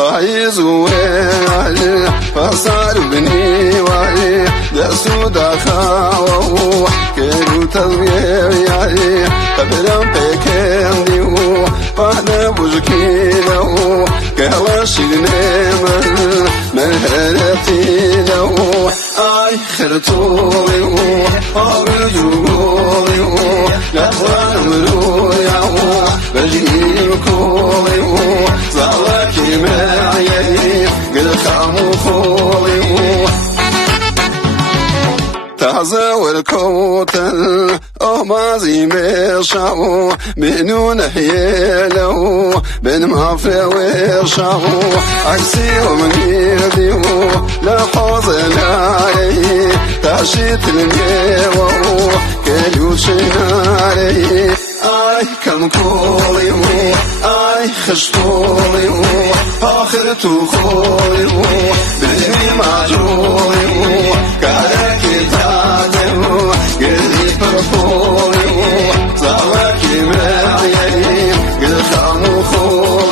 فايز وعلي فصار بني وعلي دسو دخاو كيلو تضيعي قبلهم بكين ديو فانا بوزكيلو كهلا شينيم مهرتي لو اي خرطولي وبجولي لا فانمرو ياو بجيل كولي زالكي معي قد خامو خولي تزور كوتل ما زي مشاو منو نحيلو بن ما في وشاو عكسي ومنيديو لا حوزناي تعشيت الميو كليو شناري اي كم كولي اي خشطولي اخرتو خولي بلي معجولي كاركي تادو قلي فرفولي زواكي معي قل خامو خولي